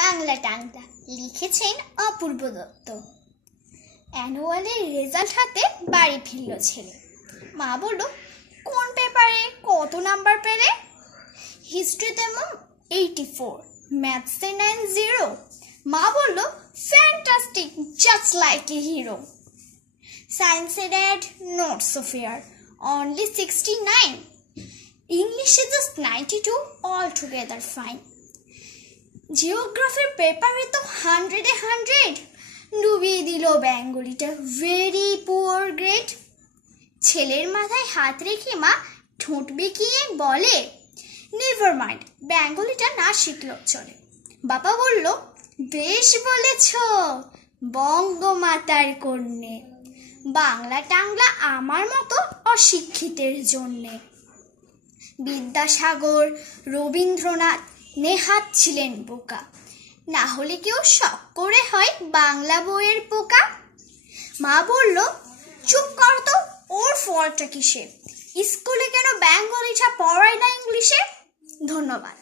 বাংলা টাংলা লিখেছেন অপূর্ব দত্ত। অ্যানুয়ালের রেজাল্ট হাতে বাড়ি ফিরল ছেলে। মা বলল, কোন পেপারে কত নাম্বার পেলে? হিস্ট্রিতে ম্যাম 84, ম্যাথসে 90। মা বলল, fantastic, just like a hero. সায়েন্সে dad, not so fair, only 69। ইংলিশে জাস্ট 92, অল টুগেদার ফাইন। জিওগ্রাফির পেপারে তো 100 ডুবিয়ে দিল বেঙ্গলিটা, ভেরি পুয়ার গ্রেড। ছেলের মাথায় হাত রেখে মা ঠোঁট বেঁকিয়ে বলে, নেভার মাইন্ড, বেঙ্গলিটা না শিখলেও চলে। বাবা বলল, বেশ বলেছ, বঙ্গমাতার কন্যে। বাংলা টাংলা আমার মতো অশিক্ষিতের জন্যে। বিদ্যাসাগর, রবীন্দ্রনাথ নেহাত ছিলেন বোকা, না হলে কেউ শখ করে হয় বাংলা বইয়ের পোকা। মা বলল, চুপ কর তো, ওর ফলটা কিসে? স্কুলে কেন বেঙ্গলিটা পড়ায় না ইংলিশে? ধন্যবাদ।